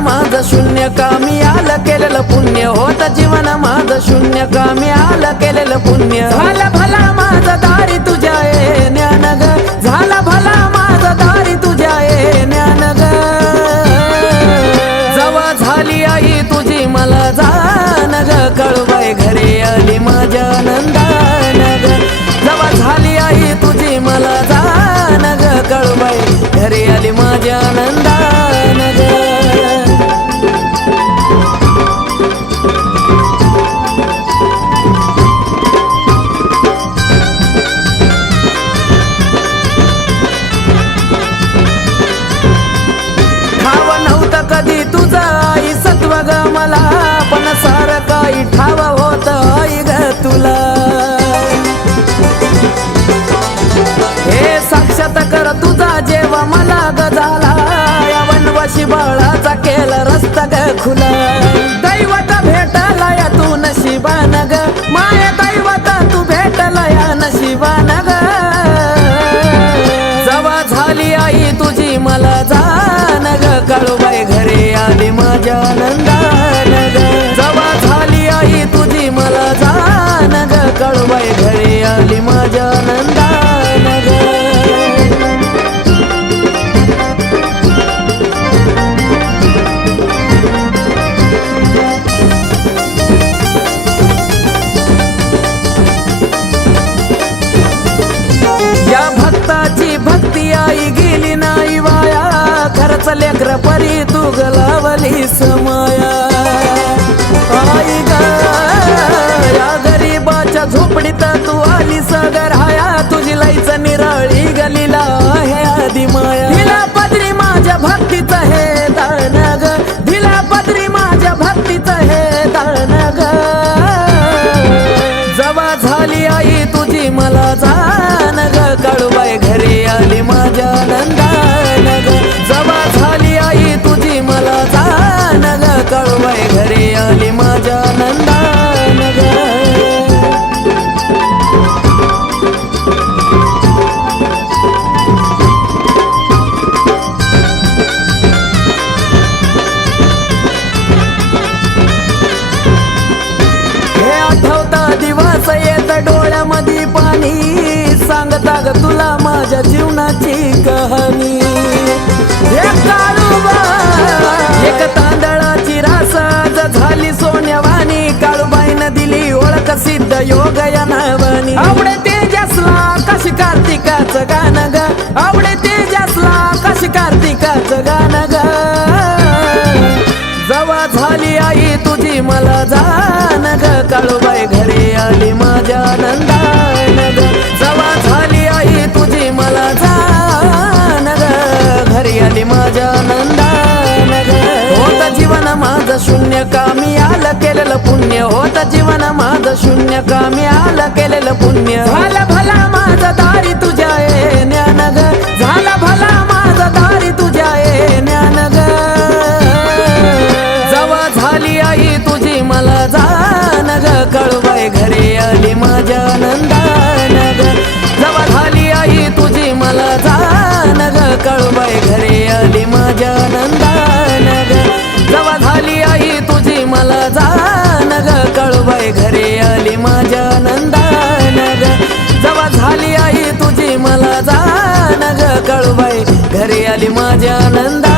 माझं शून्य कामी आलं केलेलं पुण्य होत जीवन माझं शून्य कामी आलं केलेलं पुण्य झाला भला माझा दारी तुझ्या ज्ञान ग झाला भला माझा दारी तुझ्या ज्ञान ग जवा झाली आई तुझी मला जाण ग कळबाई घरी आली माझ्या आनंदान ग जवा झाली आई तुझी मला जाण ग कळबाई घरी आली माझ्या आनंदान ग कधी तुझा आई सत्व ग मला पण सार काही ठाव होत आई ग तुला हे साक्षात कर तुझा जेव्हा मला ग झाला या वनवाशी बाळाचा केला रस्ता ग खुला दैवत भेटला या तू नशिबान ग माया दैवत तू भेटला या नशिबान ग जवा झाली आई तुझी मला जाण ग कळबाई घरी आली माझ्या आनंदान ग जवा झाली आई तुझी मला जाण ग कळबाई घरी आली माझ्या आनंदान ग या भक्ताची भक्ती आई गेली नाही वाया खरच लेकर परी तू गलावली समाया आई ग या गरीबाच्या झोपडीत तू आली सगराया तुझी लाईच निराळी गलीला हे आधी माया दिला पदरी माझ्या भक्तीच हे दान ग दिला पदरी माझ्या भक्तीच हे दान ग जवा झाली आई तुझी मला जाण ग कळबाई घरी आली माझ्या आनंदान ग जवा झाली आई तुझी मला जाण ग कळबाई घरी आली माझ्या आनंदान ग हे आठवता दिवस येत डोळ्यामध्ये पाणी सांगता ग तुला माझ्या जीवनाची कहाणी एक तांदळाची रास झाली सोन्यावानी काळूबाईनं दिली ओळख सिद्ध योग या नावानी आवडे तेजसला कशी कार्तिकाचं गाणं ग आवडे तेजसला कशी कार्तिकाचं गाणं ग जवा झाली आई तुझी मला जाण ग काळूबाई घरी आली माझ्या आनंदान ग जवा झाली आई तुझी मला जाण ग घरी आली माझ्या आनंदान ग होत जीवन माझं शून्य कामी आलं केलेलं पुण्य होत जीवन माझं शून्य कामी आलं केलेलं पुण्य झालं भला माझा दारी तुझ्या ज्ञान ग झाला भला माझा दारी तुझ्या ज्ञान ग जवा झाली आई तुझी मला जाण ग कळबाई घरी आली माझ्या आनंदान ग जवा झाली आई तुझी मला जाण ग कळबाई घरी आली माझ्या आनंदान ग जवा झाली आई तुझी मला जाण ग कळबाई घरी आली माझ्या आनंदान ग जवा झाली आई तुझी मला जाण ग कळबाई घरी आली माझ्या आनंदान